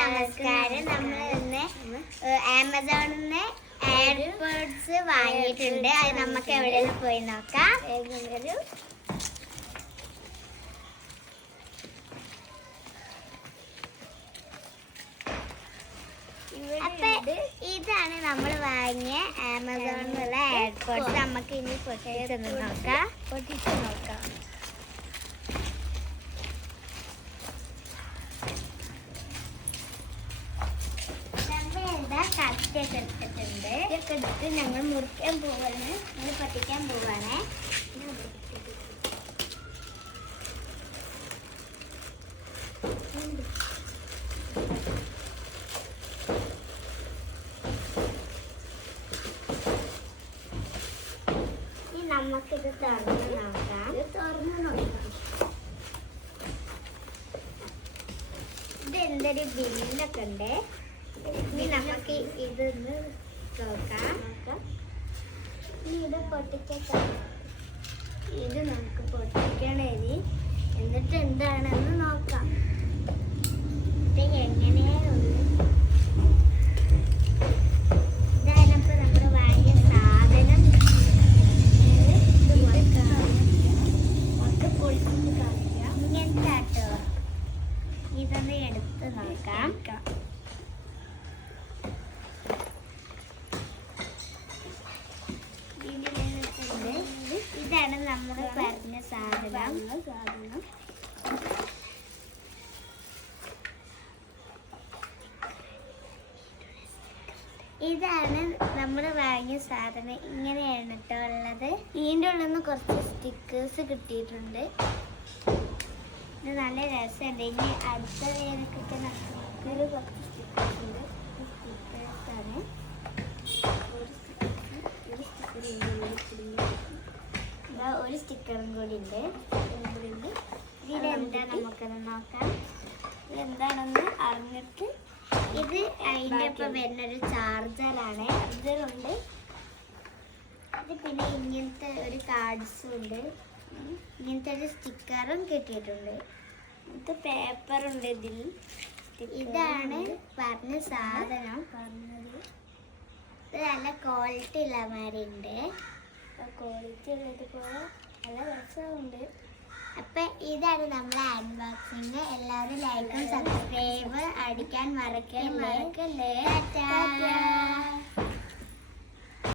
നമസ്കാരം. നമ്മൾ ഇന്ന് ആമസോണിൽ നിന്ന് എയർപോഡ്സ് വാങ്ങിയിട്ടുണ്ട്. അത് നമുക്ക് എവിടെയെങ്കിലും പോയി നോക്കാം. അപ്പൊ ഇതാണ് നമ്മൾ വാങ്ങിയ ആമസോണിലുള്ള എയർപോഡ്സ്. നമുക്ക് ഇനി പൊട്ടിച്ച് നോക്കാം. കത്തിയൊക്കെ എടുത്തിട്ടുണ്ട്. ഇതൊക്കെ എടുത്ത് ഞങ്ങൾ മുറിക്കാൻ പോവാണ്, ഞങ്ങൾ പൊട്ടിക്കാൻ പോവാണ്. ഇനി നമുക്കിത് തുറന്ന് നോക്കാം. ഇത് എന്തൊരു ബില്ലൊക്കെ ഉണ്ട്. ഇനി നമുക്ക് ഇതൊന്ന് നോക്കാം. ഇനി ഇത് പൊട്ടിക്കാം. ഇത് നമുക്ക് പൊട്ടിക്കണേ ഇനി. എന്നിട്ട് എന്താണെന്ന് നോക്കാം. ഇത് എങ്ങനെയുള്ളു. ഇതാണിപ്പോ നമ്മൾ വാങ്ങിയ സാധനം. ഇങ്ങനത്തെ ആട്ടോ. ഇതൊന്ന് എടുത്ത് നോക്കാം. ഇതാണ് നമ്മൾ പറഞ്ഞ സാധനം. ഇതാണ് നമ്മൾ വാങ്ങിയ സാധനം. ഇങ്ങനെയാണ് കേട്ടോ ഉള്ളത്. ഇതിൻ്റെ ഉള്ളിൽ നിന്ന് കുറച്ച് സ്റ്റിക്കേഴ്സ് കിട്ടിയിട്ടുണ്ട്. ഇത് നല്ല രസമുണ്ട്. ഇനി അടുത്ത കിട്ടുന്ന സ്റ്റിക്കർ കുറച്ച് സ്റ്റിക്കേഴ്സ് ഉണ്ട്. സ്റ്റിക്കേഴ്സാണ്. ഒരു സ്റ്റിക്കറും കൂടി ഉണ്ട്. ഇതെന്താ നമുക്കത് നോക്കാം. ഇതെന്താണെന്ന് അറിഞ്ഞിട്ട്. ഇത് അതിൻ്റെ ഒപ്പം വരുന്നൊരു ചാർജറാണ്. ചാർജറുണ്ട്. ഇത് പിന്നെ ഇങ്ങനത്തെ ഒരു കാർഡ്സും ഉണ്ട്. ഇങ്ങനത്തെ ഒരു സ്റ്റിക്കറും കിട്ടിയിട്ടുണ്ട്. ഇത് പേപ്പറുണ്ട് ഇതിൽ. ഇതാണ് പറഞ്ഞ സാധനം. പറഞ്ഞത് ഇത് നല്ല ക്വാളിറ്റി ഉള്ള മാതിരി ഉണ്ട്. ക്വാളിറ്റി ഉള്ളത് പോലെ നല്ല രസമുണ്ട്. അപ്പം ഇതാണ് നമ്മളെ അൺബോക്സിങ്. എല്ലാവരും ലൈക്കും സബ്സ്ക്രൈബ് അടിക്കാൻ മറക്കല്ലേ.